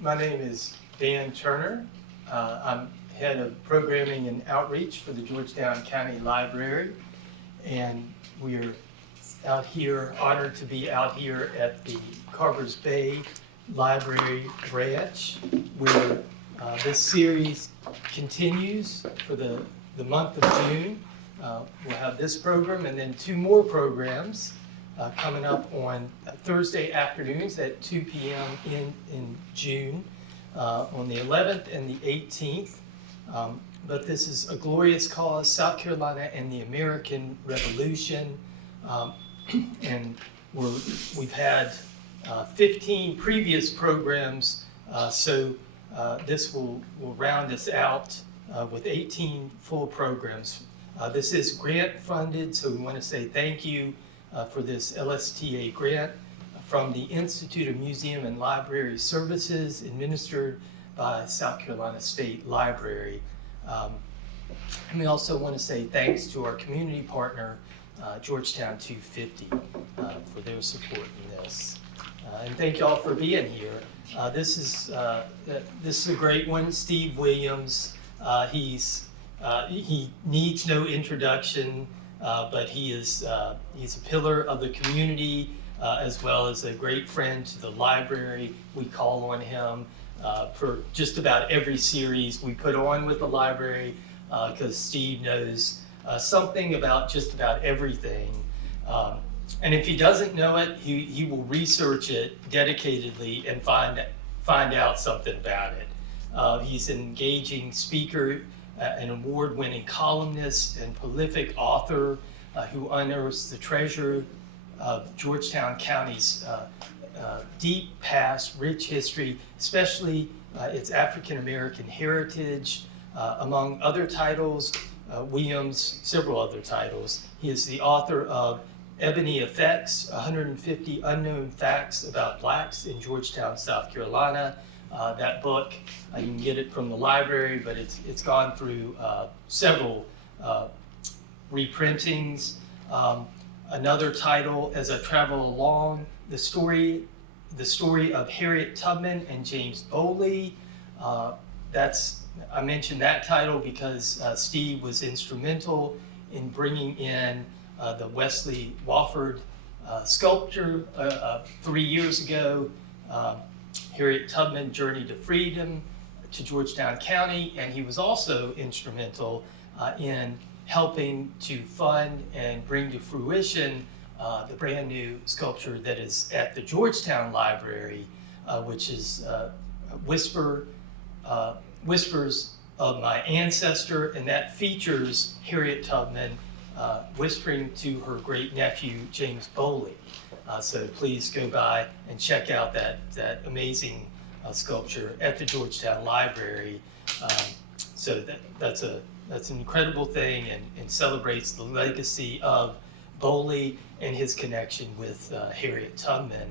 My name is Dan Turner. I'm head of programming and outreach for the Georgetown County Library, and we're out here, honored to be out here at the Carvers Bay Library branch, where this series continues for the month of June. We'll have this program and then two more programs coming up on Thursday afternoons at 2 p.m. in June, on the 11th and the 18th. But this is a glorious cause, South Carolina and the American Revolution. And we've had 15 previous programs, so this will round us out with 18 full programs. This is grant funded, so we want to say thank you for this LSTA grant from the Institute of Museum and Library Services, administered by South Carolina State Library. And we also want to say thanks to our community partner, Georgetown 250, for their support in this. And thank you all for being here. This is a great one. Steve Williams, he needs no introduction. But he's a pillar of the community, as well as a great friend to the library. We call on him for just about every series we put on with the library, because Steve knows something about just about everything. And if he doesn't know it, he will research it dedicatedly and find out something about it. He's an engaging speaker, an award-winning columnist and prolific author who unearths the treasure of Georgetown County's deep past, rich history, especially its African-American heritage. Among other titles, Williams, several other titles. He is the author of Ebony Effects, 150 Unknown Facts About Blacks in Georgetown, South Carolina. That book, you can get it from the library, but it's gone through several reprintings. Another title, As I Travel Along, the story of Harriet Tubman and James Bowley. I mentioned that title because Steve was instrumental in bringing in the Wesley Wofford sculpture 3 years ago. Harriet Tubman Journey to Freedom to Georgetown County, and he was also instrumental in helping to fund and bring to fruition the brand new sculpture that is at the Georgetown Library, which is Whispers of My Ancestor, and that features Harriet Tubman whispering to her great nephew, James Bowley. So please go by and check out that amazing sculpture at the Georgetown Library. So that's an incredible thing, and celebrates the legacy of Bowley and his connection with Harriet Tubman.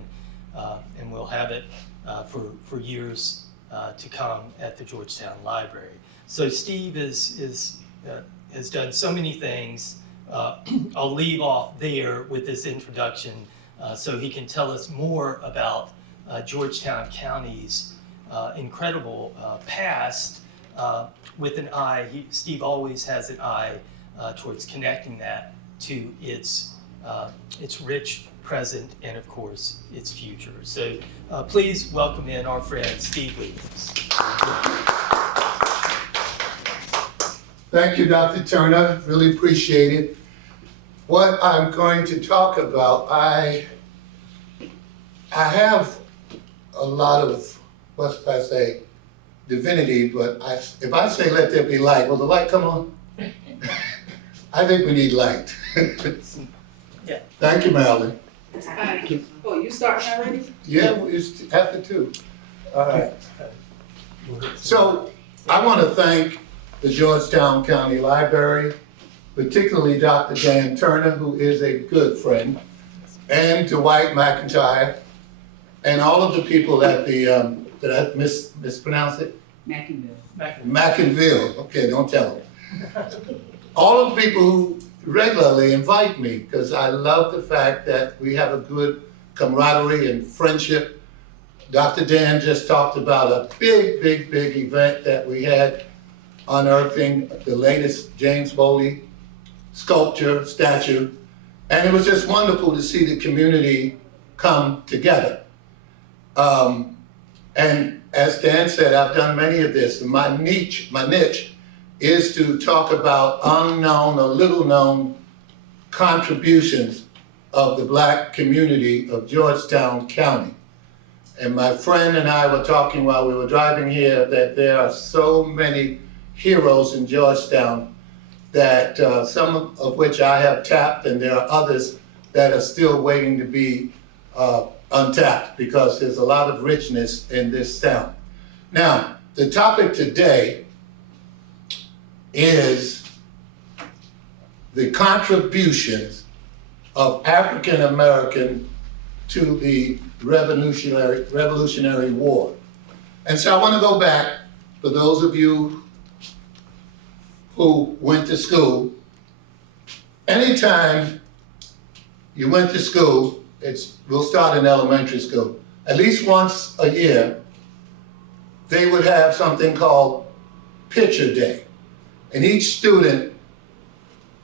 And we'll have it for years to come at the Georgetown Library. So Steve has done so many things. I'll leave off there with this introduction so he can tell us more about Georgetown County's incredible past with an eye. Steve always has an eye towards connecting that to its rich present and, of course, its future. So please welcome in our friend Steve Williams. Thank you, Dr. Turner. Really appreciate it. What I'm going to talk about, I have a lot of, what should I say, divinity, but if I say let there be light, will the light come on? I think we need light. Yeah. Thank you, Marilyn. Oh, you starting already? Yeah, it's after 2. All right. So I want to thank the Georgetown County Library, particularly Dr. Dan Turner, who is a good friend, and Dwight McIntyre, and all of the people at the, did I mispronounce it? Mackinville. Okay, don't tell them. All of the people who regularly invite me, because I love the fact that we have a good camaraderie and friendship. Dr. Dan just talked about a big event that we had unearthing the latest James Bowley sculpture, statue, and it was just wonderful to see the community come together. And as Dan said, I've done many of this, and my niche is to talk about unknown or little known contributions of the Black community of Georgetown County. And my friend and I were talking while we were driving here that there are so many heroes in Georgetown that some of which I have tapped, and there are others that are still waiting to be untapped, because there's a lot of richness in this town. Now, the topic today is the contributions of African American to the Revolutionary War. And so I want to go back, for those of you who went to school. Anytime you went to school, we'll start in elementary school, at least once a year, they would have something called Picture Day. And each student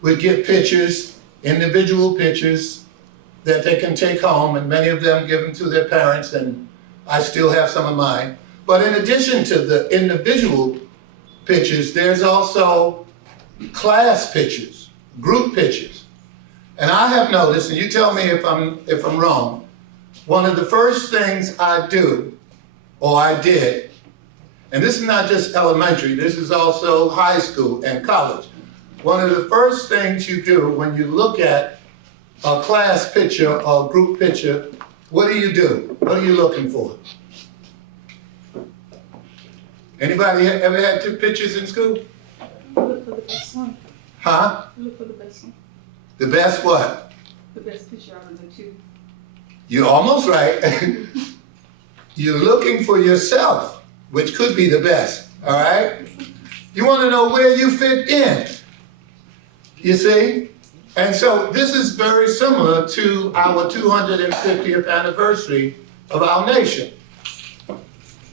would get pictures, individual pictures, that they can take home, and many of them give them to their parents, and I still have some of mine. But in addition to the individual pictures, there's also class pictures, group pictures. And I have noticed, and you tell me if I'm wrong, one of the first things I do, or I did, and this is not just elementary, this is also high school and college. One of the first things you do when you look at a class picture or group picture, what do? What are you looking for? Anybody ever had 2 pictures in school? Look for the best one. Huh? Look for the best one. The best what? The best picture out of the 2. You're almost right. You're looking for yourself, which could be the best, all right? You want to know where you fit in, you see? And so this is very similar to our 250th anniversary of our nation.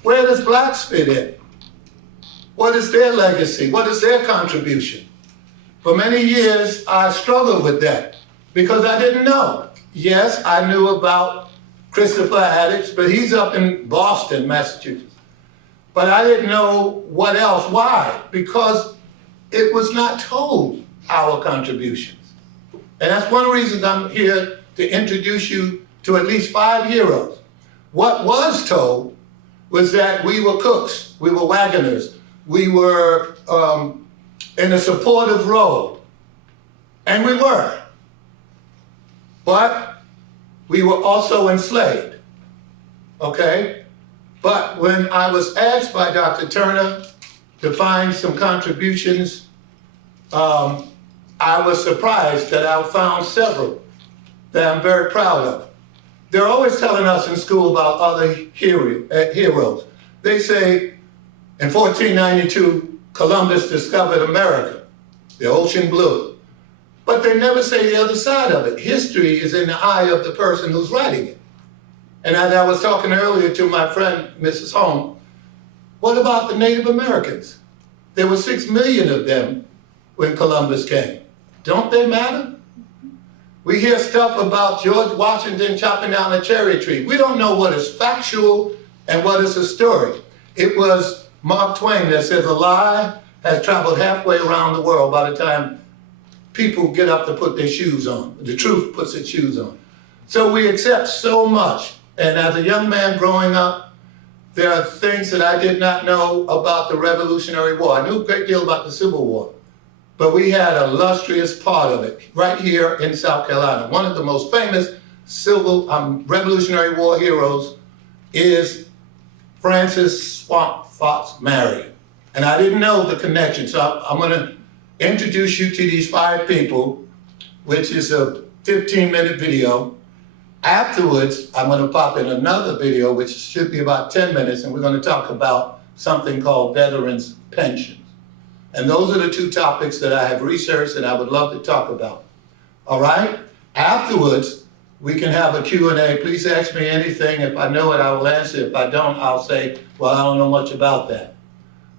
Where does blacks fit in? What is their legacy? What is their contribution? For many years, I struggled with that because I didn't know. Yes, I knew about Christopher Addicks, but he's up in Boston, Massachusetts. But I didn't know what else. Why? Because it was not told our contributions. And that's one of the reasons I'm here to introduce you to at least 5 heroes. What was told was that we were cooks, we were wagoners, we were in a supportive role, and we were. But we were also enslaved, okay? But when I was asked by Dr. Turner to find some contributions, I was surprised that I found several that I'm very proud of. They're always telling us in school about other heroes. They say, in 1492, Columbus discovered America, the ocean blue. But they never say the other side of it. History is in the eye of the person who's writing it. And as I was talking earlier to my friend, Mrs. Holm, what about the Native Americans? There were 6 million of them when Columbus came. Don't they matter? We hear stuff about George Washington chopping down a cherry tree. We don't know what is factual and what is a story. It was Mark Twain that says a lie has traveled halfway around the world by the time people get up to put their shoes on. The truth puts its shoes on. So we accept so much. And as a young man growing up, there are things that I did not know about the Revolutionary War. I knew a great deal about the Civil War, but we had an illustrious part of it right here in South Carolina. One of the most famous Revolutionary War heroes is Francis Swamp Fox Marion. And I didn't know the connection, so I'm gonna introduce you to these 5 people, which is a 15-minute video. Afterwards, I'm gonna pop in another video, which should be about 10 minutes, and we're gonna talk about something called veterans pensions. And those are the 2 topics that I have researched and I would love to talk about. All right? Afterwards, we can have a Q&A. Please ask me anything. If I know it, I will answer. If I don't, I'll say, well, I don't know much about that.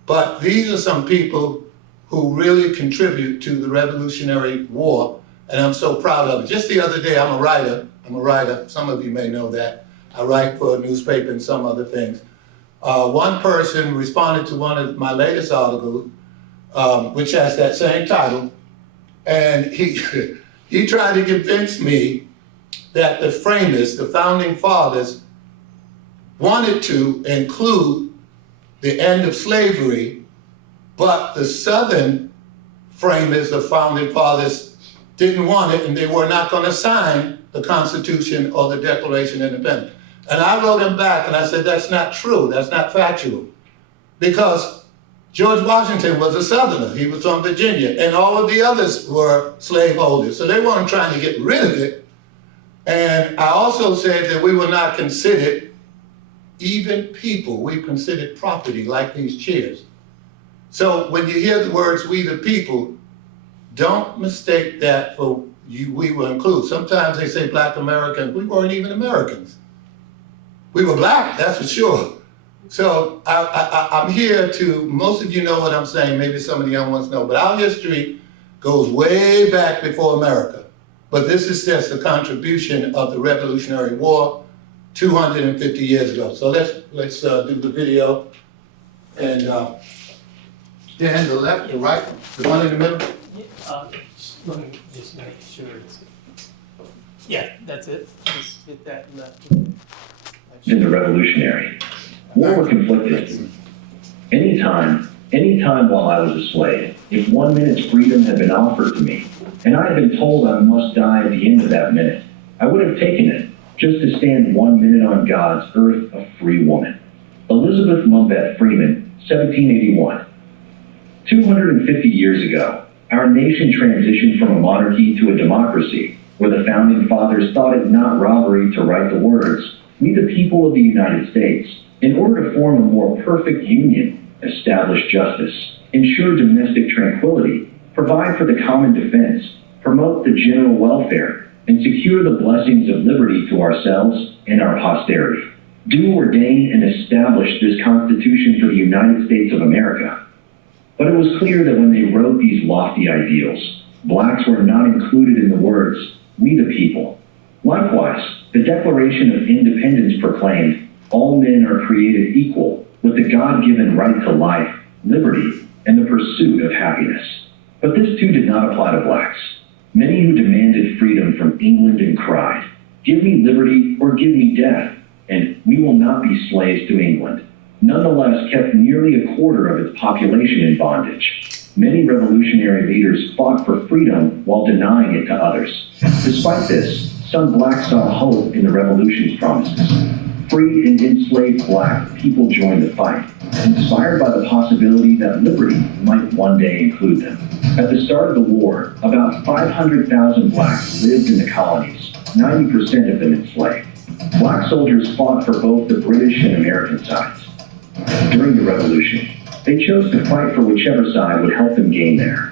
But these are some people who really contribute to the Revolutionary War, and I'm so proud of it. Just the other day, I'm a writer. Some of you may know that. I write for a newspaper and some other things. One person responded to one of my latest articles, which has that same title, and he tried to convince me that the framers, the founding fathers, wanted to include the end of slavery, but the Southern framers, the founding fathers, didn't want it, and they were not going to sign the Constitution or the Declaration of Independence. And I wrote him back and I said, that's not true, that's not factual. Because George Washington was a Southerner, he was from Virginia, and all of the others were slaveholders. So they weren't trying to get rid of it. And I also said that we were not considered even people, we considered property like these chairs. So when you hear the words, we the people, don't mistake that for we will include. Sometimes they say Black Americans, we weren't even Americans. We were Black, that's for sure. So I'm here to, most of you know what I'm saying, maybe some of the young ones know, but our history goes way back before America. But this is just a contribution of the Revolutionary War 250 years ago. So let's do the video. And Dan, the left, the right, the one in the middle? Let me just make sure it's, yeah, that's it. Just hit that left. In the Revolutionary War were conflicted. Anytime while I was a slave, if 1 minute's freedom had been offered to me, and I had been told I must die at the end of that minute, I would have taken it, just to stand 1 minute on God's earth a free woman. Elizabeth Mumbet Freeman, 1781. 250 years ago, our nation transitioned from a monarchy to a democracy, where the founding fathers thought it not robbery to write the words, "We the people of the United States," in order to form a more perfect union, establish justice, ensure domestic tranquility, provide for the common defense, promote the general welfare, and secure the blessings of liberty to ourselves and our posterity. Do ordain and establish this Constitution for the United States of America. But it was clear that when they wrote these lofty ideals, blacks were not included in the words, "We the people." Likewise, the Declaration of Independence proclaimed, all men are created equal with the God-given right to life, liberty, and the pursuit of happiness. But this too did not apply to blacks. Many who demanded freedom from England and cried, "Give me liberty or give me death, and we will not be slaves to England," nonetheless kept nearly a quarter of its population in bondage. Many revolutionary leaders fought for freedom while denying it to others. Despite this, some blacks saw hope in the revolution's promises. Free and enslaved black people joined the fight, inspired by the possibility that liberty might one day include them. At the start of the war, about 500,000 blacks lived in the colonies, 90% of them enslaved. Black soldiers fought for both the British and American sides. During the revolution, they chose to fight for whichever side would help them gain their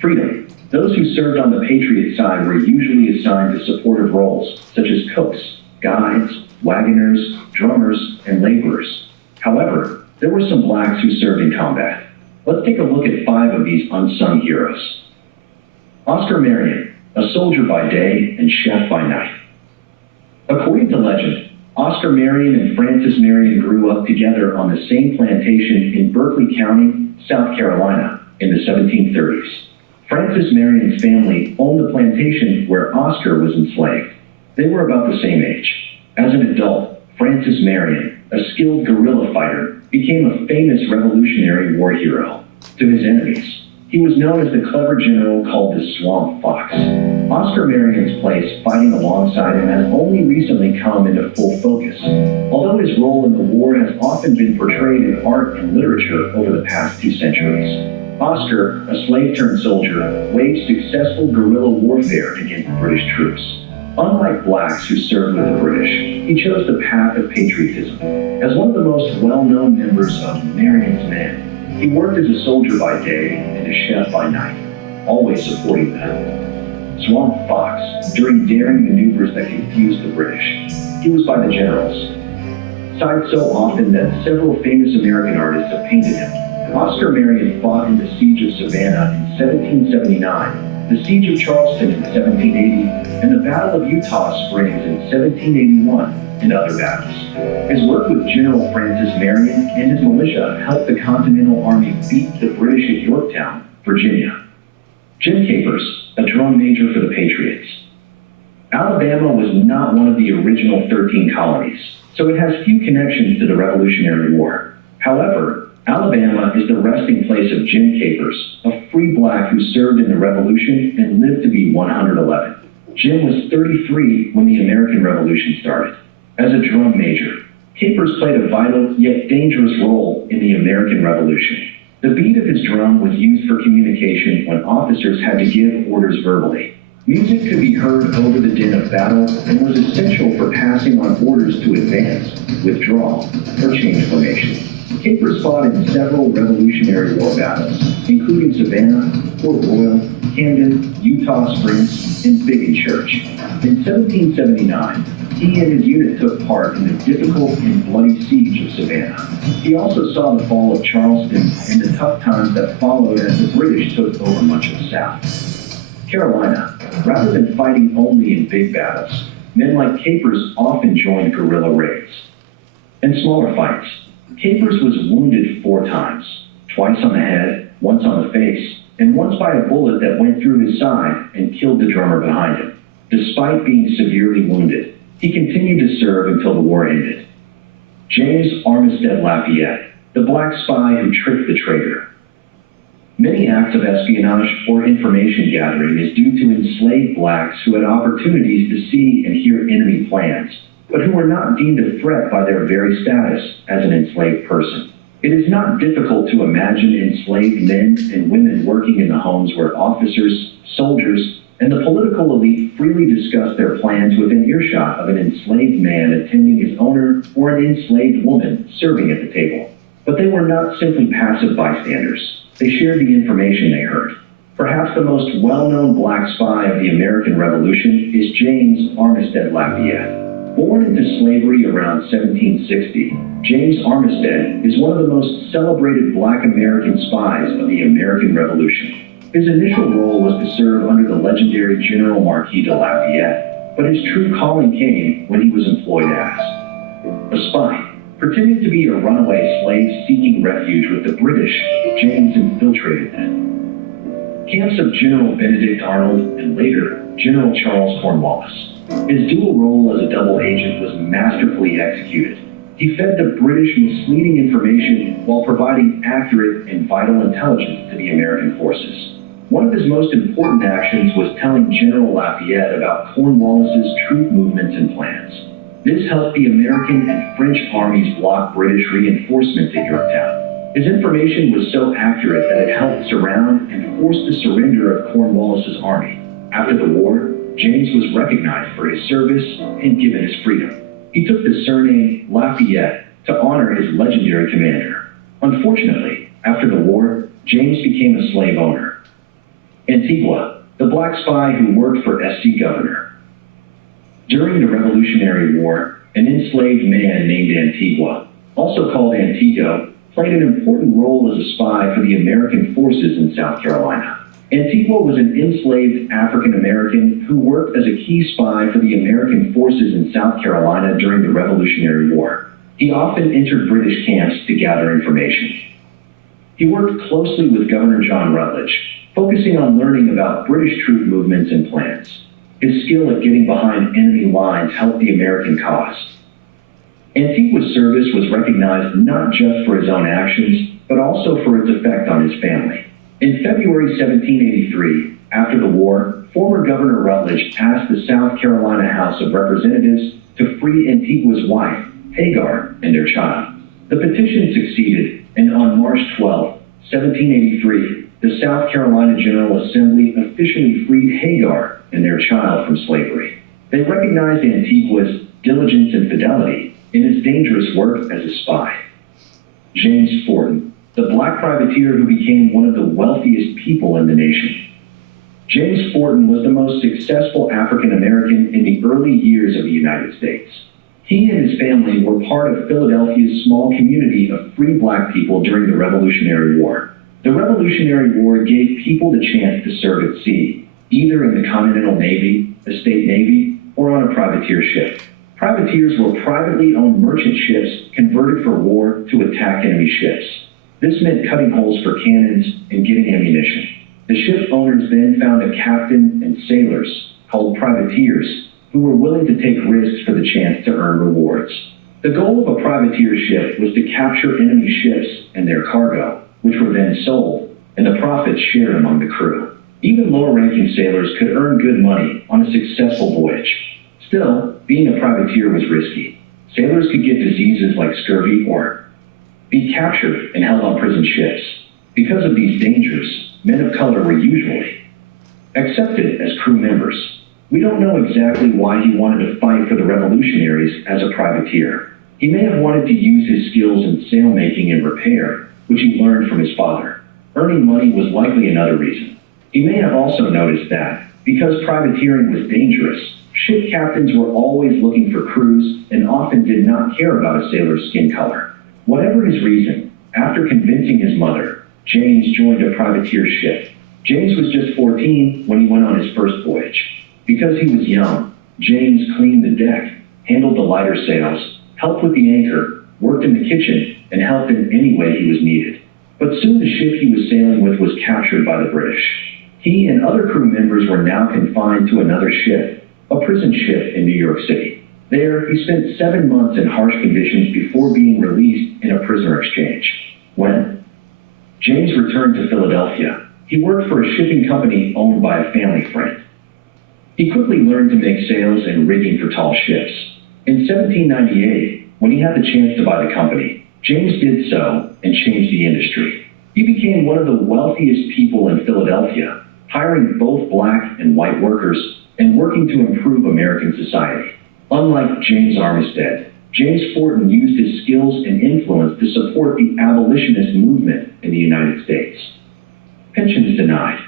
freedom. Those who served on the Patriot side were usually assigned to supportive roles, such as cooks, guides, wagoners, drummers, and laborers. However, there were some blacks who served in combat. Let's take a look at 5 of these unsung heroes. Oscar Marion, a soldier by day and chef by night. According to legend, Oscar Marion and Frances Marion grew up together on the same plantation in Berkeley County, South Carolina, in the 1730s. Francis Marion's family owned the plantation where Oscar was enslaved. They were about the same age. As an adult, Francis Marion, a skilled guerrilla fighter, became a famous Revolutionary War hero. To his enemies, he was known as the clever general called the Swamp Fox. Oscar Marion's place fighting alongside him has only recently come into full focus, although his role in the war has often been portrayed in art and literature over the past 2 centuries. Oscar, a slave-turned-soldier, waged successful guerrilla warfare against British troops. Unlike blacks who served with the British, he chose the path of patriotism. As one of the most well-known members of Marion's men, he worked as a soldier by day and a chef by night, always supporting them. Swamp Fox, during daring maneuvers that confused the British, he was by the generals. Cited so often that several famous American artists have painted him. Oscar Marion fought in the Siege of Savannah in 1779, the Siege of Charleston in 1780, and the Battle of Eutaw Springs in 1781, and other battles. His work with General Francis Marion and his militia helped the Continental Army beat the British at Yorktown, Virginia. Jim Capers, a drum major for the Patriots. Alabama was not one of the original 13 colonies, so it has few connections to the Revolutionary War. However, Alabama is the resting place of Jim Capers, a free black who served in the Revolution and lived to be 111. Jim was 33 when the American Revolution started. As a drum major, Capers played a vital yet dangerous role in the American Revolution. The beat of his drum was used for communication when officers had to give orders verbally. Music could be heard over the din of battle and was essential for passing on orders to advance, withdraw, or change formation. Capers fought in several Revolutionary War battles, including Savannah, Fort Royal, Camden, Eutaw Springs, and Biggin Church. In 1779, he and his unit took part in the difficult and bloody siege of Savannah. He also saw the fall of Charleston and the tough times that followed as the British took over much of the South. Carolina, rather than fighting only in big battles, men like Capers often joined guerrilla raids. In smaller fights, Capers was wounded 4 times, twice on the head, once on the face, and once by a bullet that went through his side and killed the drummer behind him. Despite being severely wounded, he continued to serve until the war ended. James Armistead Lafayette, the black spy who tricked the traitor. Many acts of espionage or information gathering is due to enslaved blacks who had opportunities to see and hear enemy plans, but who were not deemed a threat by their very status as an enslaved person. It is not difficult to imagine enslaved men and women working in the homes where officers, soldiers, and the political elite freely discussed their plans within earshot of an enslaved man attending his owner or an enslaved woman serving at the table. But they were not simply passive bystanders. They shared the information they heard. Perhaps the most well-known black spy of the American Revolution is James Armistead Lafayette. Born into slavery around 1760, James Armistead is one of the most celebrated black American spies of the American Revolution. His initial role was to serve under the legendary General Marquis de Lafayette, but his true calling came when he was employed as a spy. Pretending to be a runaway slave seeking refuge with the British, James infiltrated them. Camps of General Benedict Arnold and later General Charles Cornwallis. His dual role as a double agent was masterfully executed. He fed the British misleading information while providing accurate and vital intelligence to the American forces. One of his most important actions was telling General Lafayette about Cornwallis's troop movements and plans. This helped the American and French armies block British reinforcements at Yorktown. His information was so accurate that it helped surround and force the surrender of Cornwallis's army. After the war, James was recognized for his service and given his freedom. He took the surname Lafayette to honor his legendary commander. Unfortunately, after the war, James became a slave owner. Antigua, the black spy who worked for SC Governor. During the Revolutionary War, an enslaved man named Antigua, also called Antigo, played an important role as a spy for the American forces in South Carolina. Antigua was an enslaved African American who worked as a key spy for the American forces in South Carolina during the Revolutionary War. He often entered British camps to gather information. He worked closely with Governor John Rutledge, focusing on learning about British troop movements and plans. His skill at getting behind enemy lines helped the American cause. Antigua's service was recognized not just for his own actions, but also for its effect on his family. In February 1783, after the war, former Governor Rutledge asked the South Carolina House of Representatives to free Antigua's wife, Hagar, and their child. The petition succeeded, and on March 12, 1783, the South Carolina General Assembly officially freed Hagar and their child from slavery. They recognized Antigua's diligence and fidelity in his dangerous work as a spy. James Forten, the black privateer who became one of the wealthiest people in the nation. James Forten was the most successful African American in the early years of the United States. He and his family were part of Philadelphia's small community of free black people during the Revolutionary War. The Revolutionary War gave people the chance to serve at sea, either in the Continental Navy, the State Navy, or on a privateer ship. Privateers were privately owned merchant ships converted for war to attack enemy ships. This meant cutting holes for cannons and getting ammunition. The ship owners then found a captain and sailors, called privateers, who were willing to take risks for the chance to earn rewards. The goal of a privateer ship was to capture enemy ships and their cargo, which were then sold, and the profits shared among the crew. Even lower-ranking sailors could earn good money on a successful voyage. Still, being a privateer was risky. Sailors could get diseases like scurvy or be captured and held on prison ships. Because of these dangers, men of color were usually accepted as crew members. We don't know exactly why he wanted to fight for the revolutionaries as a privateer. He may have wanted to use his skills in sailmaking and repair, which he learned from his father. Earning money was likely another reason. He may have also noticed that, because privateering was dangerous, ship captains were always looking for crews and often did not care about a sailor's skin color. Whatever his reason, after convincing his mother, James joined a privateer ship. James was just 14 when he went on his first voyage. Because he was young, James cleaned the deck, handled the lighter sails, helped with the anchor, worked in the kitchen, and helped in any way he was needed. But soon the ship he was sailing with was captured by the British. He and other crew members were now confined to another ship, a prison ship in New York City. There, he spent 7 months in harsh conditions before being released in a prisoner exchange. When James returned to Philadelphia, he worked for a shipping company owned by a family friend. He quickly learned to make sails and rigging for tall ships. In 1798, when he had the chance to buy the company, James did so and changed the industry. He became one of the wealthiest people in Philadelphia, hiring both black and white workers and working to improve American society. Unlike James Armistead, James Forten used his skills and influence to support the abolitionist movement in the United States. Pensions denied.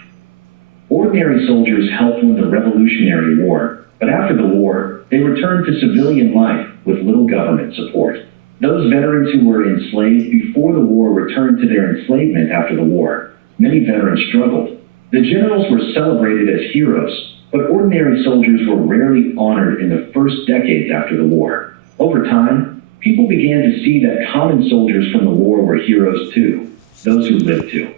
Ordinary soldiers helped win the Revolutionary War, but after the war, they returned to civilian life with little government support. Those veterans who were enslaved before the war returned to their enslavement after the war. Many veterans struggled. The generals were celebrated as heroes, but ordinary soldiers were rarely honored in the first decades after the war. Over time, people began to see that common soldiers from the war were heroes too, those who lived to.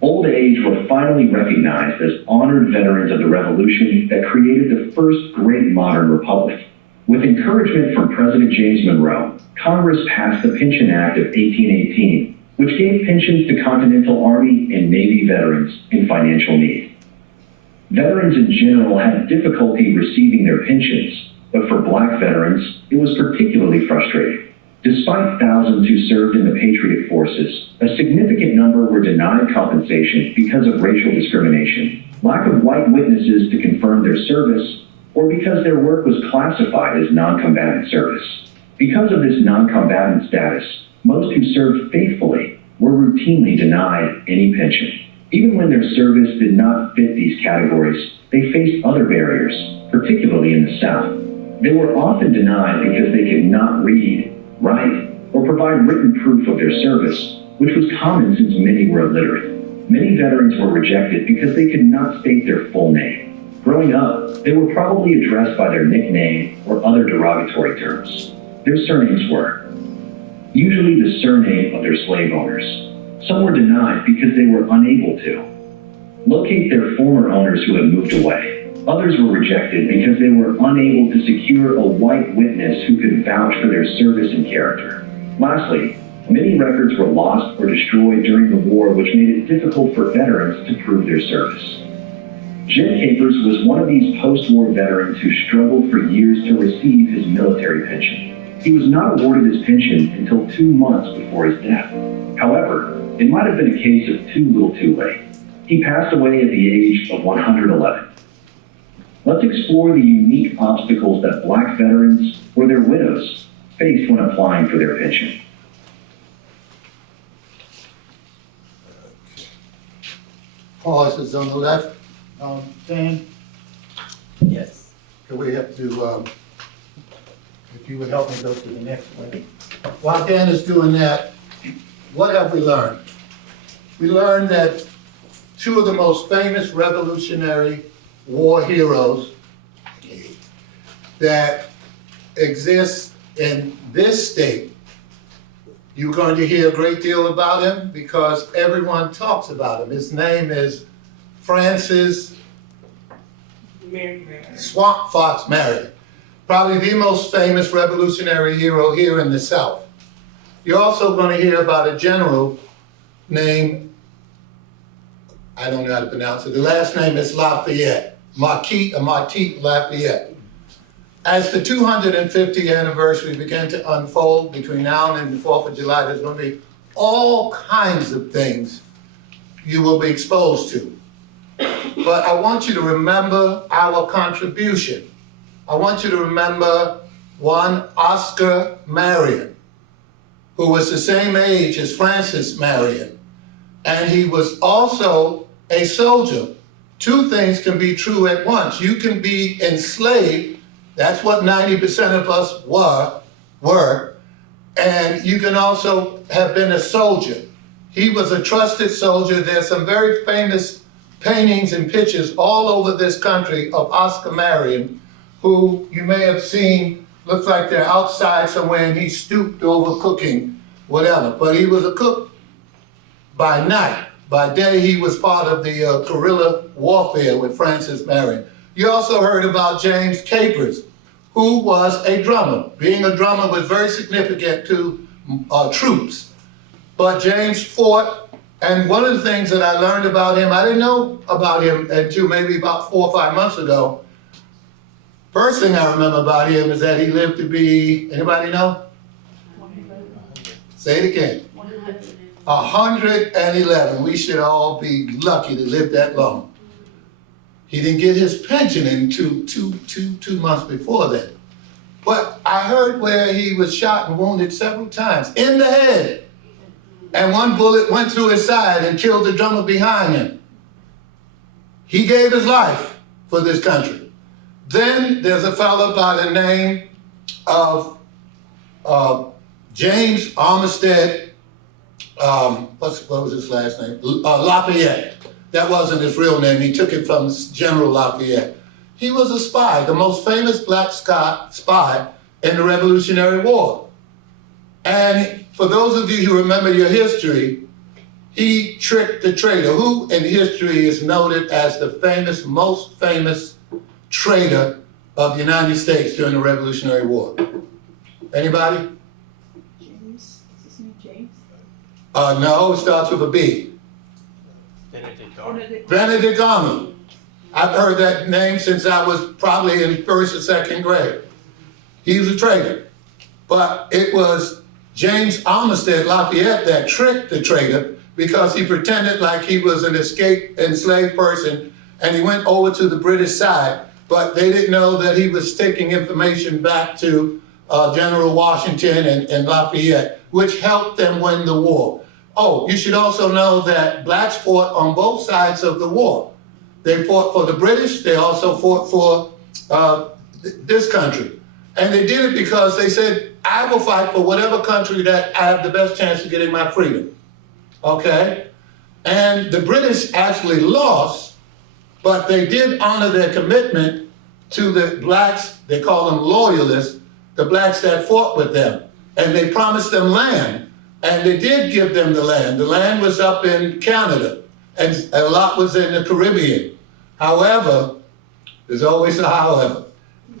Old age were finally recognized as honored veterans of the revolution that created the first great modern republic. With encouragement from President James Monroe, Congress passed the Pension Act of 1818, which gave pensions to Continental Army and Navy veterans in financial need. Veterans in general had difficulty receiving their pensions, but for black veterans, it was particularly frustrating. Despite thousands who served in the Patriot forces, a significant number were denied compensation because of racial discrimination, lack of white witnesses to confirm their service, or because their work was classified as non-combatant service. Because of this non-combatant status, most who served faithfully were routinely denied any pension. Even when their service did not fit these categories, they faced other barriers, particularly in the South. They were often denied because they could not read, write, or provide written proof of their service, which was common since many were illiterate. Many veterans were rejected because they could not state their full name. Growing up, they were probably addressed by their nickname or other derogatory terms. Their surnames were usually the surname of their slave owners. Some were denied because they were unable to locate their former owners who had moved away. Others were rejected because they were unable to secure a white witness who could vouch for their service and character. Lastly, many records were lost or destroyed during the war, which made it difficult for veterans to prove their service. Jim Capers was one of these post-war veterans who struggled for years to receive his military pension. He was not awarded his pension until 2 months before his death. However, it might have been a case of too little too late. He passed away at the age of 111. Let's explore the unique obstacles that Black veterans or their widows faced when applying for their pension. Pause is on the left. Dan, Yes. could we have to, if you would help me go to the next one. While Dan is doing that, what have we learned? We learned that two of the most famous Revolutionary War heroes that exist in this state, you're going to hear a great deal about him because everyone talks about him. His name is Francis Swamp Fox Marion, probably the most famous revolutionary hero here in the South. You're also going to hear about a general named, I don't know how to pronounce it, the last name is Lafayette, Marquis Lafayette. As the 250th anniversary began to unfold between now and the 4th of July, there's going to be all kinds of things you will be exposed to. But I want you to remember our contribution. I want you to remember one Oscar Marion, who was the same age as Francis Marion, and he was also a soldier. Two things can be true at once. You can be enslaved, that's what 90% of us were, and you can also have been a soldier. He was a trusted soldier. There's some very famous paintings and pictures all over this country of Oscar Marion, who you may have seen, looks like they're outside somewhere and he stooped over cooking, whatever. But he was a cook by night. By day, he was part of the guerrilla warfare with Francis Marion. You also heard about James Capers, who was a drummer. Being a drummer was very significant to troops. But James fought, and one of the things that I learned about him, I didn't know about him until maybe about 4 or 5 months ago. First thing I remember about him is that he lived to be, anybody know? 111. Say it again. 111. We should all be lucky to live that long. He didn't get his pension until two months before that. But I heard where he was shot and wounded several times in the head. And one bullet went through his side and killed the drummer behind him. He gave his life for this country. Then there's a fellow by the name of James Armistead, what was his last name? Lafayette. That wasn't his real name. He took it from General Lafayette. He was a spy, the most famous black spy in the Revolutionary War. And for those of you who remember your history, he tricked the traitor, who in history is noted as the most famous traitor of the United States during the Revolutionary War. Anybody? James, is his name James? No, it starts with a B. Benedict Arnold. I've heard that name since I was probably in 1st or 2nd grade. He was a traitor. But it was James Armistead Lafayette that tricked the traitor because he pretended like he was an escaped enslaved person and he went over to the British side, but they didn't know that he was taking information back to General Washington and Lafayette, which helped them win the war. Oh, you should also know that blacks fought on both sides of the war. They fought for the British, they also fought for this country. And they did it because they said, I will fight for whatever country that I have the best chance of getting my freedom. Okay? And the British actually lost, but they did honor their commitment to the blacks, they call them loyalists, the blacks that fought with them. And they promised them land. And they did give them the land. The land was up in Canada, and a lot was in the Caribbean. However, there's always a however.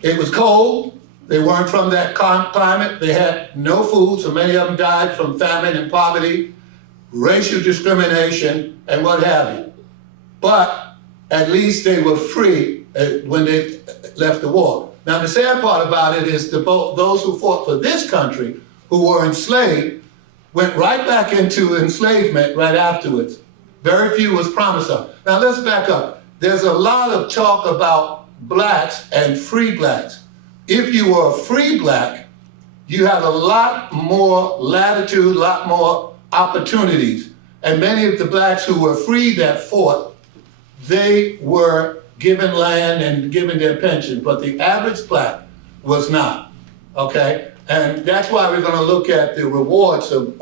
It was cold. They weren't from that climate. They had no food, so many of them died from famine and poverty, racial discrimination, and what have you. But at least they were free when they left the war. Now, the sad part about it is those who fought for this country, who were enslaved, went right back into enslavement right afterwards. Very few was promised of. Now, let's back up. There's a lot of talk about blacks and free blacks. If you were a free black, you had a lot more latitude, a lot more opportunities. And many of the blacks who were free that fought, they were given land and given their pension, but the average black was not, okay? And that's why we're gonna look at the rewards of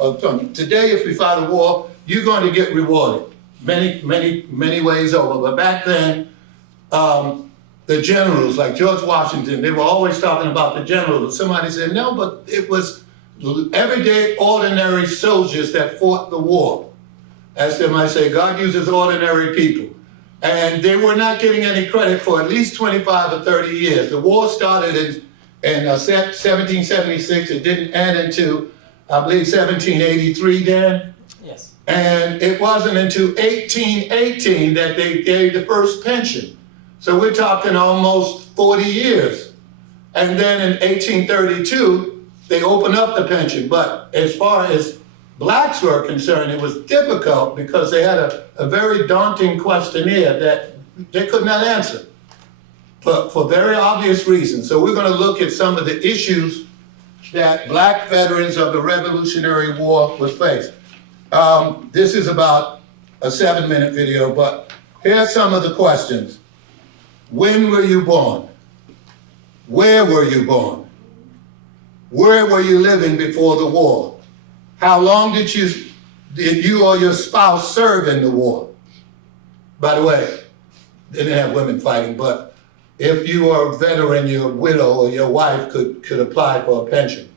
today, if we fight a war, you're going to get rewarded many ways over. But back then, the generals, like George Washington, they were always talking about the generals. And somebody said, no, but it was everyday, ordinary soldiers that fought the war. As they might say, God uses ordinary people. And they were not getting any credit for at least 25 or 30 years. The war started in 1776. It didn't end until, I believe, 1783 then. Yes. And it wasn't until 1818 that they gave the first pension. So we're talking almost 40 years. And then in 1832, they opened up the pension. But as far as blacks were concerned, it was difficult because they had a very daunting questionnaire that they could not answer for very obvious reasons. So we're going to look at some of the issues that black veterans of the Revolutionary War was faced. This is about a 7-minute video, but here's some of the questions. When were you born? Where were you born? Where were you living before the war? How long did you or your spouse serve in the war? By the way, they didn't have women fighting, but if you are a veteran, your widow or your wife could apply for a pension.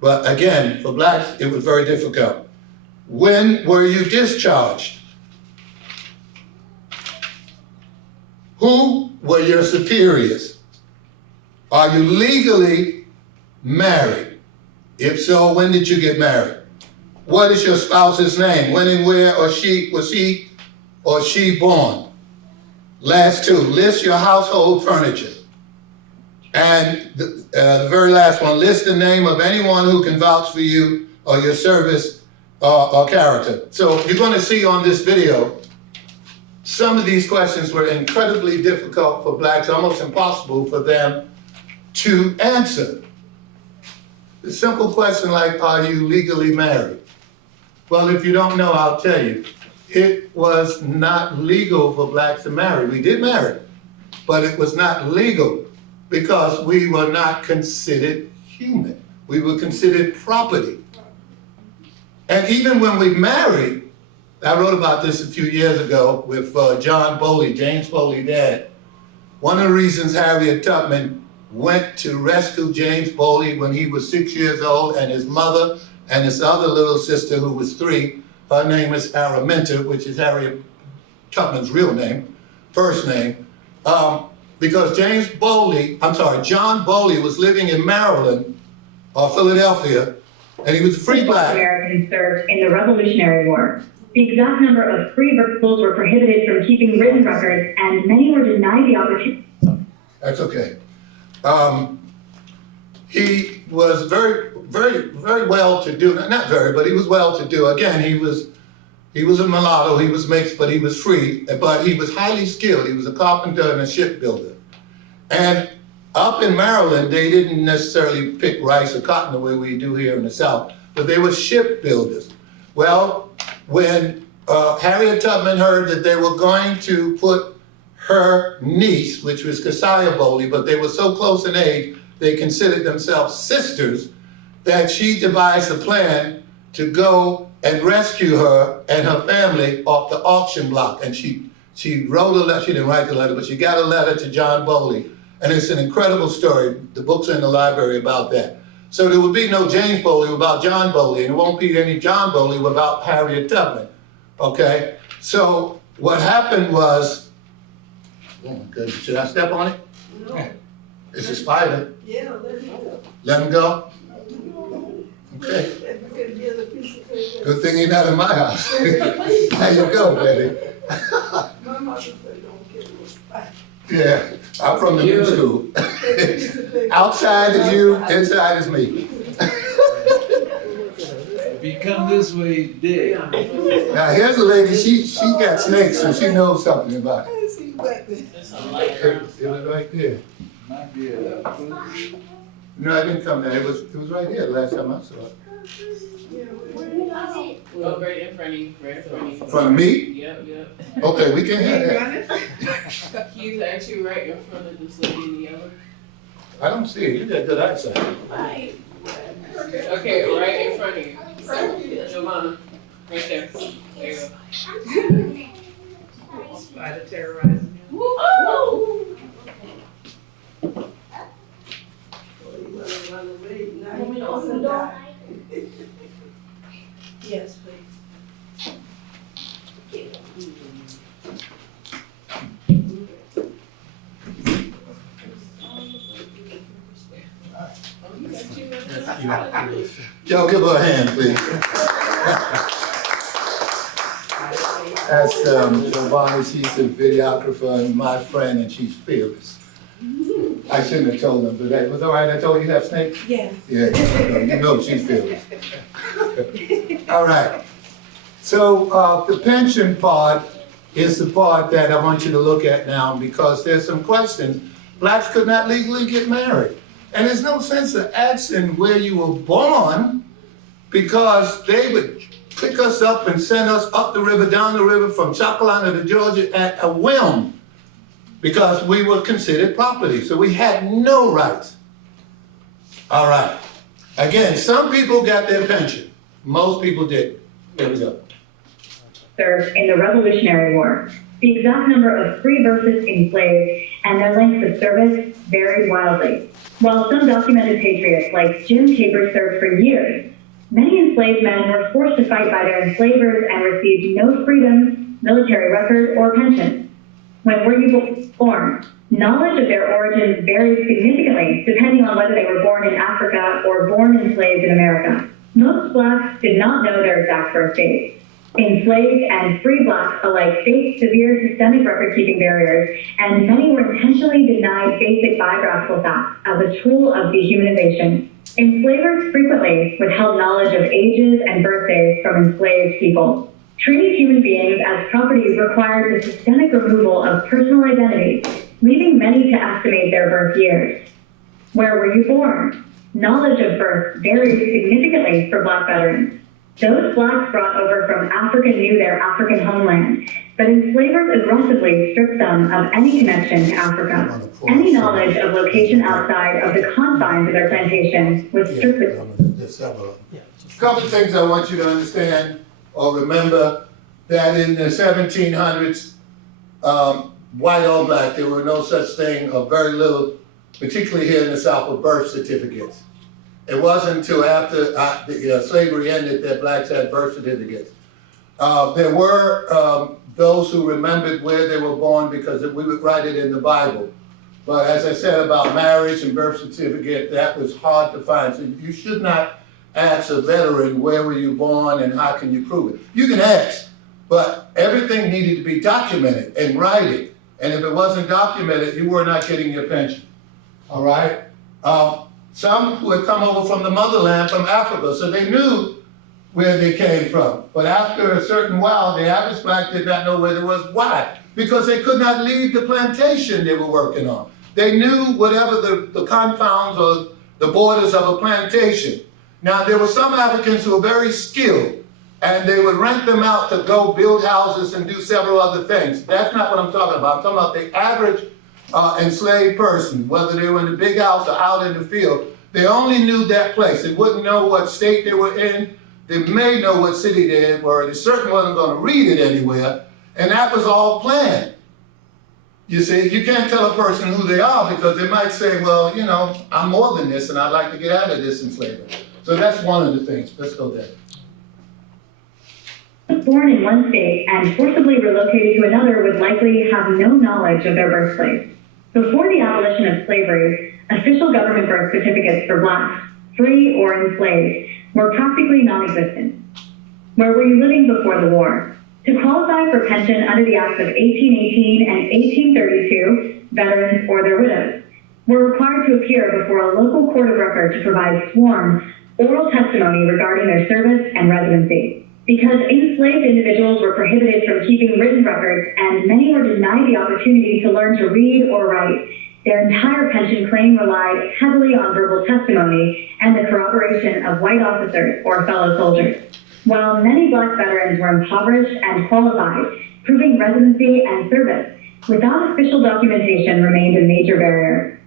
But again, for blacks, it was very difficult. When were you discharged? Who were your superiors? Are you legally married? If so, when did you get married? What is your spouse's name? When and where was she born? Last two, list your household furniture. And the very last one, list the name of anyone who can vouch for you or your service or character. So you're going to see on this video, some of these questions were incredibly difficult for blacks, almost impossible for them to answer. The simple question like, are you legally married? Well, if you don't know, I'll tell you. It was not legal for blacks to marry. We did marry, but it was not legal because we were not considered human. We were considered property. And even when we married, I wrote about this a few years ago with John Bowley, James Bowley dad. One of the reasons Harriet Tubman went to rescue James Bowley when he was 6 years old, and his mother and his other little sister who was 3, her name is Araminta, which is Harriet Tubman's real name, first name, because John Bowley was living in Maryland or Philadelphia, and he was a free black. Americans served in the Revolutionary War. The exact number of free schools were prohibited from keeping written records, and many were denied the opportunity. That's okay. He was very, very, very well-to-do. Not very, but he was well-to-do. Again, he was a mulatto. He was mixed, but he was free. But he was highly skilled. He was a carpenter and a shipbuilder. And up in Maryland, they didn't necessarily pick rice or cotton the way we do here in the South, but they were shipbuilders. Well, when Harriet Tubman heard that they were going to put her niece, which was Keziah Bowley, but they were so close in age, they considered themselves sisters, that she devised a plan to go and rescue her and her family off the auction block. And she wrote a letter, she didn't write the letter, but she got a letter to John Bowley. And it's an incredible story. The book's in the library about that. So there would be no James Bowley without John Bowley, and there won't be any John Bowley without Harriet Tubman, okay? So what happened was, oh my goodness, should I step on it? No. It's a spider. Yeah, let me go. Let him go? Okay. If you could get a piece of paper. Good thing you're not in my house. There you go, baby. My mother said, don't kill me. Yeah, I'm from the new school. Outside is you, inside is me. If you come this way, dead. Now, here's a lady, she got snakes, so she knows something about it. I see back there. It was right there. Might be a. No, I didn't come there, it was right here the last time I saw it. Oh, right in front of you, right in front of you. From me? Yep, yep. Okay, we can have that. He's actually right in front of this lady in the yellow. I don't see it, you got good eyesight. Okay, right in front of you. Giovanna, right there. There you go. Spider terrorizing him. Want me to open the door? Yes, please. Y'all give her a hand, please. That's Giovanni, she's a videographer and my friend, and she's fearless. I shouldn't have told them, but that was all right, I told you have snakes? Yeah. Yeah, you know she's fearless. All right, so the pension part is the part that I want you to look at now, because there's some questions. Blacks could not legally get married. And there's no sense of asking where you were born, because they would pick us up and send us up the river, down the river, from South Carolina to Georgia at a whim, because we were considered property, so we had no rights. All right. Again, some people got their pension. Most people didn't. Here we go. Served in the Revolutionary War. The exact number of free versus enslaved and their lengths of service varied wildly. While some documented patriots like Jim Tabor served for years, many enslaved men were forced to fight by their enslavers and received no freedom, military record, or pension. When were you born? Knowledge of their origins varies significantly depending on whether they were born in Africa or born enslaved in America. Most blacks did not know their exact birth date. Enslaved and free blacks alike faced severe systemic record-keeping barriers, and many were intentionally denied basic biographical facts as a tool of dehumanization. Enslavers frequently withheld knowledge of ages and birthdays from enslaved people. Treating human beings as property required the systemic removal of personal identity, leaving many to estimate their birth years. Where were you born? Knowledge of birth varied significantly for Black veterans. Those blacks brought over from Africa knew their African homeland, but enslavers aggressively stripped them of any connection to Africa. Any knowledge of location outside of the confines of their plantation was stripped. There's several of them. A couple of things I want you to understand or remember, that in the 1700s, white or black, there were no such thing, or very little, particularly here in the South, of birth certificates. It wasn't until after slavery ended that blacks had birth certificates. There were those who remembered where they were born because we would write it in the Bible. But as I said about marriage and birth certificate, that was hard to find. So you should not ask a veteran, where were you born and how can you prove it? You can ask, but everything needed to be documented in writing. And if it wasn't documented, you were not getting your pension, all right? Some who had come over from the motherland, from Africa, so they knew where they came from. But after a certain while, the average black did not know where they was. Why? Because they could not leave the plantation they were working on. They knew whatever the confounds or the borders of a plantation. Now, there were some Africans who were very skilled, and they would rent them out to go build houses and do several other things. That's not what I'm talking about. I'm talking about the average enslaved person, whether they were in the big house or out in the field. They only knew that place. They wouldn't know what state they were in. They may know what city they were. They certainly wasn't going to read it anywhere. And that was all planned. You see, you can't tell a person who they are because they might say, well, you know, I'm more than this and I'd like to get out of this enslavement. So that's one of the things. Let's go there. Born in one state and forcibly relocated to another would likely have no knowledge of their birthplace. Before the abolition of slavery, official government birth certificates for blacks, free or enslaved, were practically non-existent. Where were you living before the war? To qualify for pension under the Acts of 1818 and 1832, veterans or their widows were required to appear before a local court of record to provide sworn, oral testimony regarding their service and residency. Because enslaved individuals were prohibited from keeping written records and many were denied the opportunity to learn to read or write, their entire pension claim relied heavily on verbal testimony and the corroboration of white officers or fellow soldiers. While many black veterans were impoverished and qualified, proving residency and service without official documentation remained a major barrier.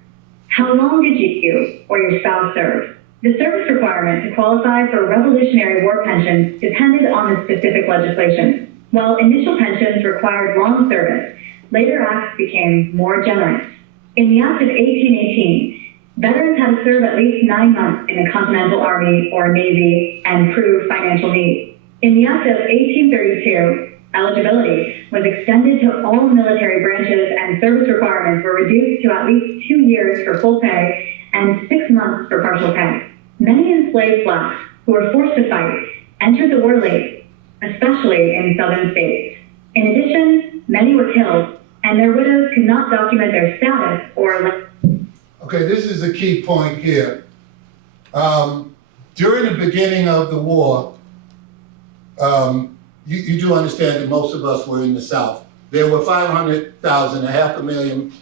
How long did you or your spouse serve? The service requirement to qualify for Revolutionary War pensions depended on the specific legislation. While initial pensions required long service, later acts became more generous. In the Act of 1818, veterans had to serve at least 9 months in the Continental Army or Navy and prove financial need. In the Act of 1832, eligibility was extended to all military branches and service requirements were reduced to at least 2 years for full pay and 6 months for partial pay. Many enslaved blacks who were forced to fight entered the war late, especially in southern states. In addition, many were killed, and their widows could not document their status or... Okay, this is a key point here. During the beginning of the war, you do understand that most of us were in the South. There were 500,000, 500,000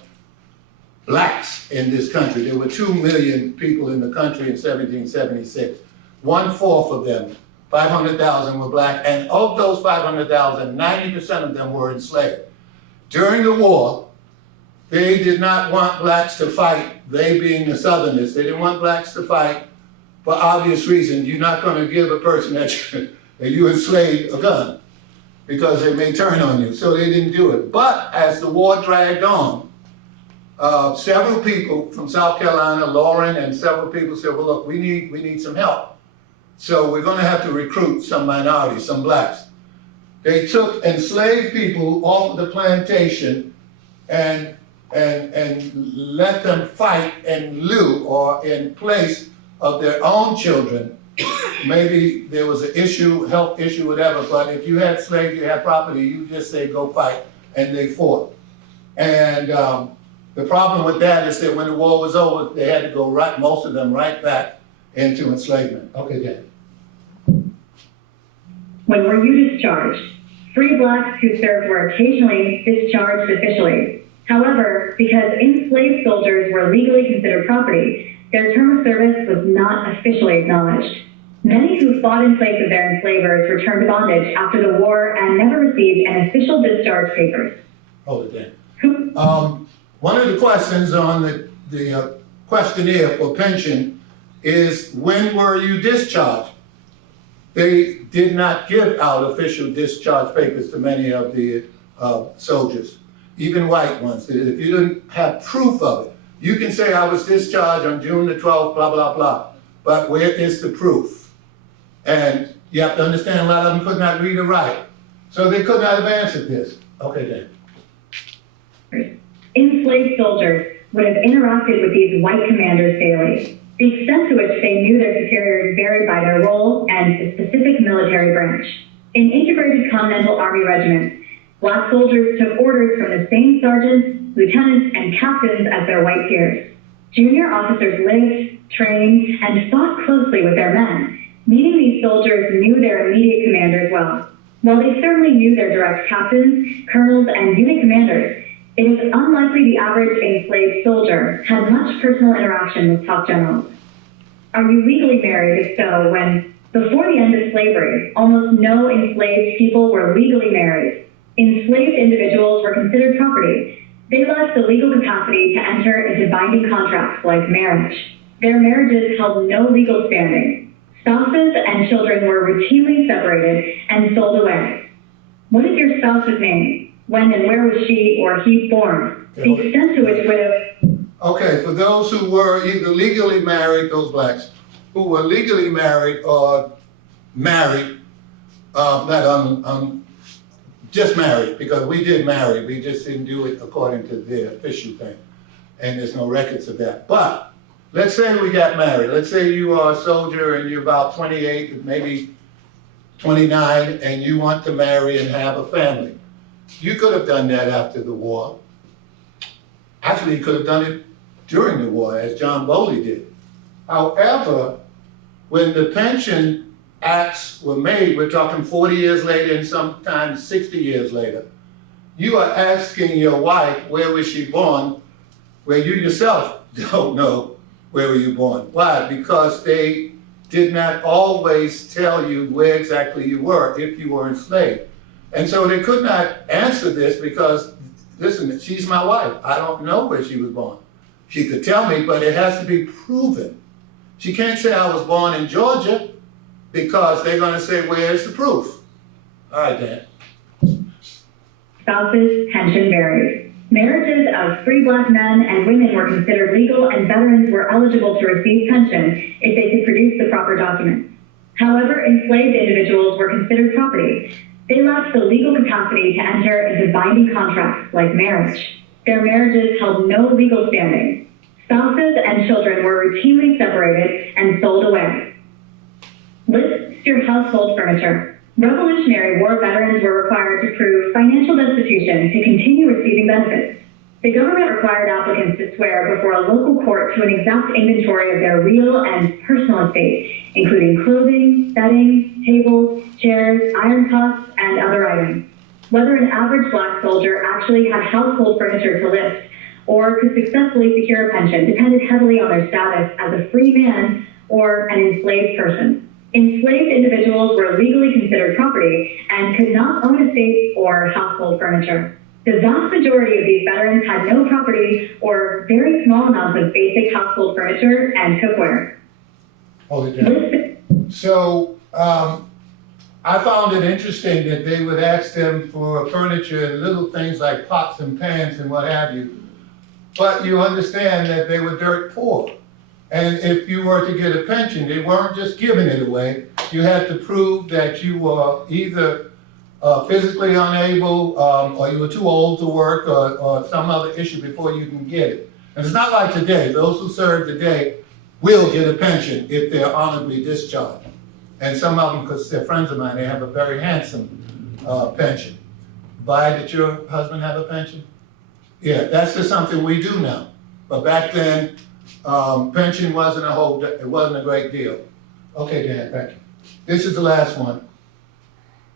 blacks in this country. There were 2 million people in the country in 1776. 1/4 of them, 500,000 were black, and of those 500,000, 90% of them were enslaved. During the war, they did not want blacks to fight, they being the Southerners. They didn't want blacks to fight for obvious reasons. You're not going to give a person that you enslaved a gun because they may turn on you. So they didn't do it. But as the war dragged on, several people from South Carolina, Lauren, and several people said, well, look, we need some help. So we're going to have to recruit some minorities, some blacks. They took enslaved people off of the plantation and let them fight in lieu or in place of their own children. Maybe there was an issue, health issue, whatever, but if you had slaves, you had property, you just say go fight, and they fought. And the problem with that is that when the war was over, they had to go most of them right back into enslavement. Okay, Dan. When were you discharged? Free blacks who served were occasionally discharged officially. However, because enslaved soldiers were legally considered property, their term of service was not officially acknowledged. Many who fought in place of their enslavers returned to bondage after the war and never received an official discharge papers. Hold it, Dan. One of the questions on the questionnaire for pension is, when were you discharged? They did not give out official discharge papers to many of the soldiers, even white ones. If you didn't have proof of it, you can say I was discharged on June the 12th, blah, blah, blah. But where is the proof? And you have to understand, a lot of them could not read or write. So they could not have answered this. Okay, then. Enslaved soldiers would have interacted with these white commanders daily. The extent to which they knew their superiors varied by their role and the specific military branch. In integrated Continental Army regiments, black soldiers took orders from the same sergeants, lieutenants, and captains as their white peers. Junior officers lived, trained, and fought closely with their men, meaning these soldiers knew their immediate commanders well. While they certainly knew their direct captains, colonels, and unit commanders, it is unlikely the average enslaved soldier had much personal interaction with top generals. Are you legally married? If so, when, before the end of slavery, almost no enslaved people were legally married. Enslaved individuals were considered property. They lacked the legal capacity to enter into binding contracts like marriage. Their marriages held no legal standing. Spouses and children were routinely separated and sold away. What is your spouse's name? When and where was she or he born? The extent to which would have Okay, for those who were either legally married, those blacks, who were legally married or married, just married, because we did marry, we just didn't do it according to the official thing. And there's no records of that. But let's say we got married. Let's say you are a soldier and you're about 28, maybe 29, and you want to marry and have a family. You could have done that after the war. Actually, you could have done it during the war, as John Bowley did. However, when the pension acts were made, we're talking 40 years later and sometimes 60 years later, you are asking your wife, where was she born, where you yourself don't know where were you born. Why? Because they did not always tell you where exactly you were if you were enslaved. And so they could not answer this because, listen, she's my wife. I don't know where she was born. She could tell me, but it has to be proven. She can't say I was born in Georgia because they're going to say, where's the proof? All right, Dan. spouses, pension varied. Marriages of free black men and women were considered legal, and veterans were eligible to receive pension if they could produce the proper documents. However, enslaved individuals were considered property. They lacked the legal capacity to enter into binding contracts like marriage. Their marriages held no legal standing. Spouses and children were routinely separated and sold away. List your household furniture. Revolutionary War veterans were required to prove financial destitution to continue receiving benefits. The government required applicants to swear before a local court to an exact inventory of their real and personal estate, including clothing, bedding, tables, chairs, iron pots, and other items. Whether an average black soldier actually had household furniture to list or could successfully secure a pension depended heavily on their status as a free man or an enslaved person. Enslaved individuals were legally considered property and could not own estates or household furniture. The vast majority of these veterans had no property or very small amounts of basic household furniture and cookware. Hold it down. So, I found it interesting that they would ask them for furniture and little things like pots and pans and what have you. But you understand that they were dirt poor. And if you were to get a pension, they weren't just giving it away. You had to prove that you were either physically unable, or you were too old to work, or some other issue before you can get it. And it's not like today. Those who serve today will get a pension if they're honorably discharged. And some of them, because they're friends of mine, they have a very handsome pension. Vi, did your husband have a pension? Yeah, that's just something we do now. But back then, pension wasn't it wasn't a great deal. Okay, Dan, thank you. This is the last one.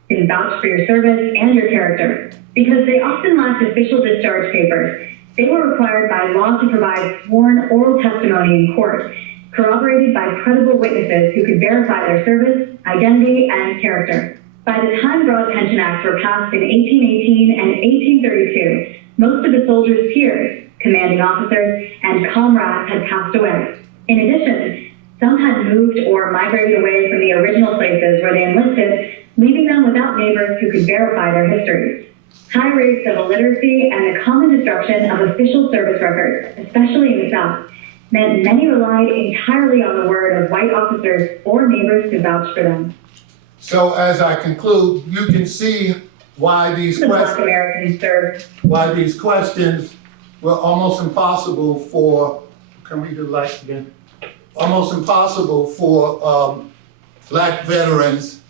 Can vouch for your service and your character. Because they often lacked official discharge papers, they were required by law to provide sworn oral testimony in court, corroborated by credible witnesses who could verify their service, identity, and character. By the time Broad Pension Acts were passed in 1818 and 1832, most of the soldiers' peers, commanding officers, and comrades had passed away. In addition, some had moved or migrated away from the original places where they enlisted, leaving them without neighbors who could verify their histories. High rates of illiteracy and the common destruction of official service records, especially in the South, meant many relied entirely on the word of white officers or neighbors to vouch for them. So as I conclude, you can see why these The Black questions, Americans served. why these questions were almost impossible for, can we do lights again? Almost impossible for black veterans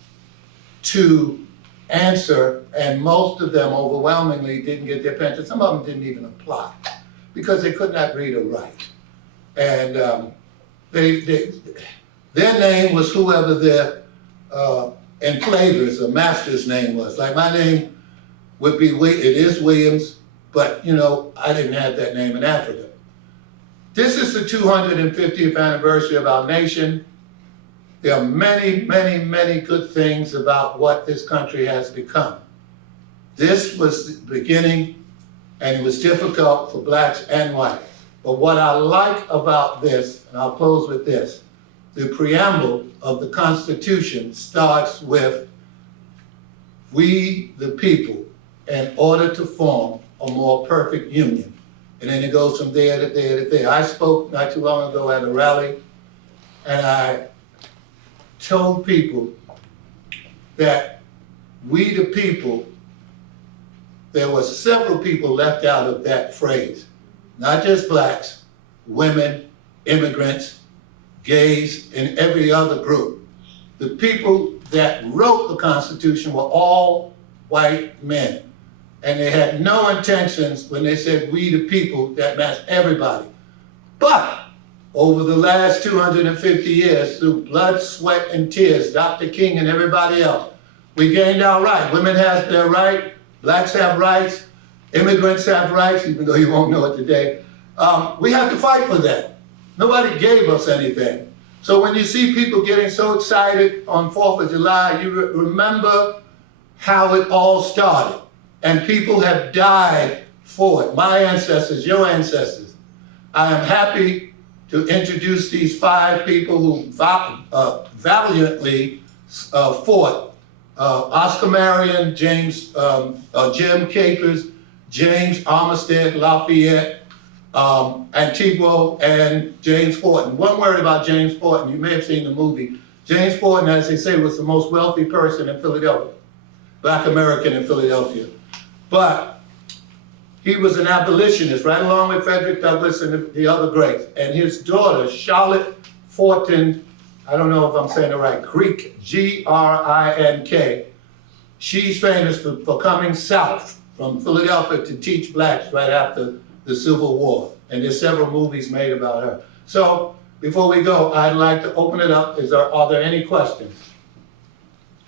to answer, and most of them overwhelmingly didn't get their pension. Some of them didn't even apply because they could not read or write. And their name was whoever their enslaver's or master's name was. Like my name would be, it is Williams, but you know, I didn't have that name in Africa. This is the 250th anniversary of our nation. There are many, many, many good things about what this country has become. This was the beginning, and it was difficult for blacks and whites. But what I like about this, and I'll close with this, the preamble of the Constitution starts with, we the people in order to form a more perfect union. And then it goes from there to there to there. I spoke not too long ago at a rally, and I told people that we the people, there were several people left out of that phrase. Not just blacks, women, immigrants, gays, and every other group. The people that wrote the Constitution were all white men. And they had no intentions when they said we the people, that meant everybody. But over the last 250 years, through blood, sweat, and tears, Dr. King and everybody else, we gained our right. Women have their right, blacks have rights, immigrants have rights, even though you won't know it today. We have to fight for that. Nobody gave us anything. So when you see people getting so excited on 4th of July, you remember how it all started. And people have died for it. My ancestors, your ancestors. I am happy to introduce these 5 people who valiantly fought. Oscar Marion, Jim Capers, James Armistead Lafayette, Antigua, and James Fortin. One word about James Fortin, you may have seen the movie. James Fortin, as they say, was the most wealthy person in Philadelphia, Black American in Philadelphia. But he was an abolitionist, right along with Frederick Douglass and the other greats. And his daughter, Charlotte Fortin, I don't know if I'm saying it right, Greek, G-R-I-N-K, she's famous for coming south from Philadelphia to teach blacks right after the Civil War. And there's several movies made about her. So before we go, I'd like to open it up. Are there any questions?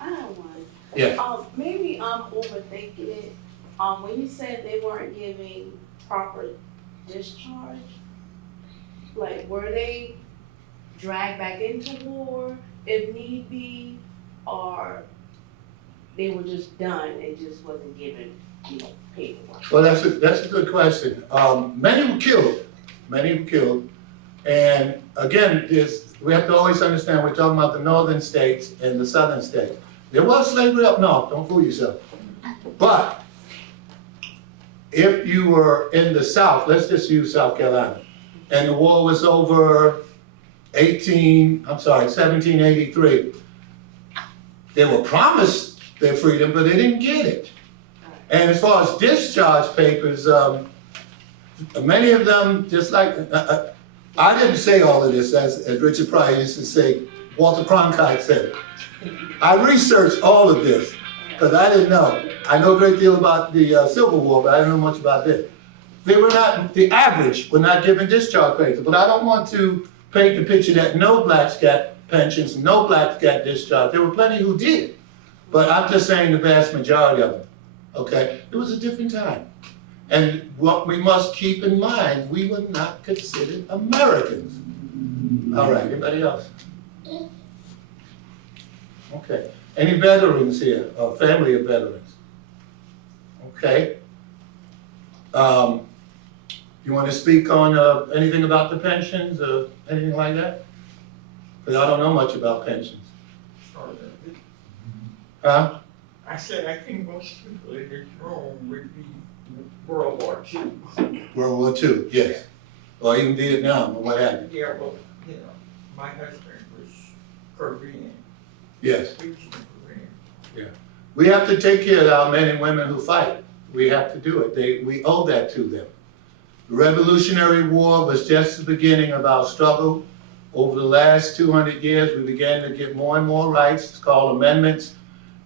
I have one. Yes. Maybe I'm overthinking it. When you said they weren't giving proper discharge, like were they dragged back into war if need be, or they were just done and just wasn't given, paperwork? Well, that's a good question. Many were killed. And again, we have to always understand we're talking about the northern states and the southern states. There was slavery up north, don't fool yourself. But if you were in the South, let's just use South Carolina, and the war was over 1783, they were promised their freedom, but they didn't get it. And as far as discharge papers, many of them, just like, I didn't say all of this, as Richard Pryor used to say, Walter Cronkite said it. I researched all of this, because I didn't know. I know a great deal about the Civil War, but I don't know much about this. They were not, the average, were not given discharge papers, but I don't want to paint the picture that no blacks got pensions, no blacks got discharge. There were plenty who did, but I'm just saying the vast majority of them, okay? It was a different time. And what we must keep in mind, we were not considered Americans. All right, anybody else? Okay, any veterans here, or family of veterans? Okay. You want to speak on anything about the pensions or anything like that? Because I don't know much about pensions. Huh? I said I think most people in this room would be World War II. World War II, yes. Or even Vietnam, or what have you. Yeah, well, my husband was Korean. Yes. He was Korean. We have to take care of our men and women who fight. We have to do it. We owe that to them. The Revolutionary War was just the beginning of our struggle. Over the last 200 years, we began to get more and more rights. It's called amendments,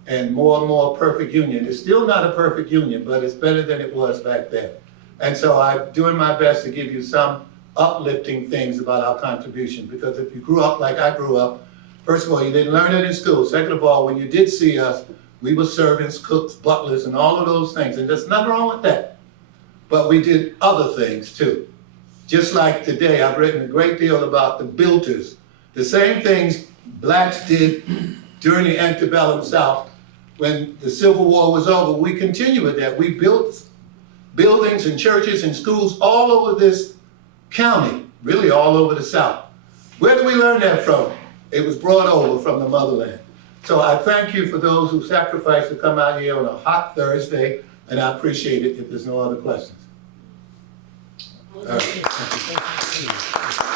and more perfect union. It's still not a perfect union, but it's better than it was back then. And so I'm doing my best to give you some uplifting things about our contribution, because if you grew up like I grew up, first of all, you didn't learn it in school. Second of all, when you did see us, we were servants, cooks, butlers, and all of those things, and there's nothing wrong with that. But we did other things too. Just like today, I've written a great deal about the builders. The same things blacks did during the antebellum South. When the Civil War was over, we continued with that. We built buildings and churches and schools all over this county, really all over the South. Where did we learn that from? It was brought over from the motherland. So I thank you for those who sacrificed to come out here on a hot Thursday And I appreciate it if there's no other questions. All right. Thank you.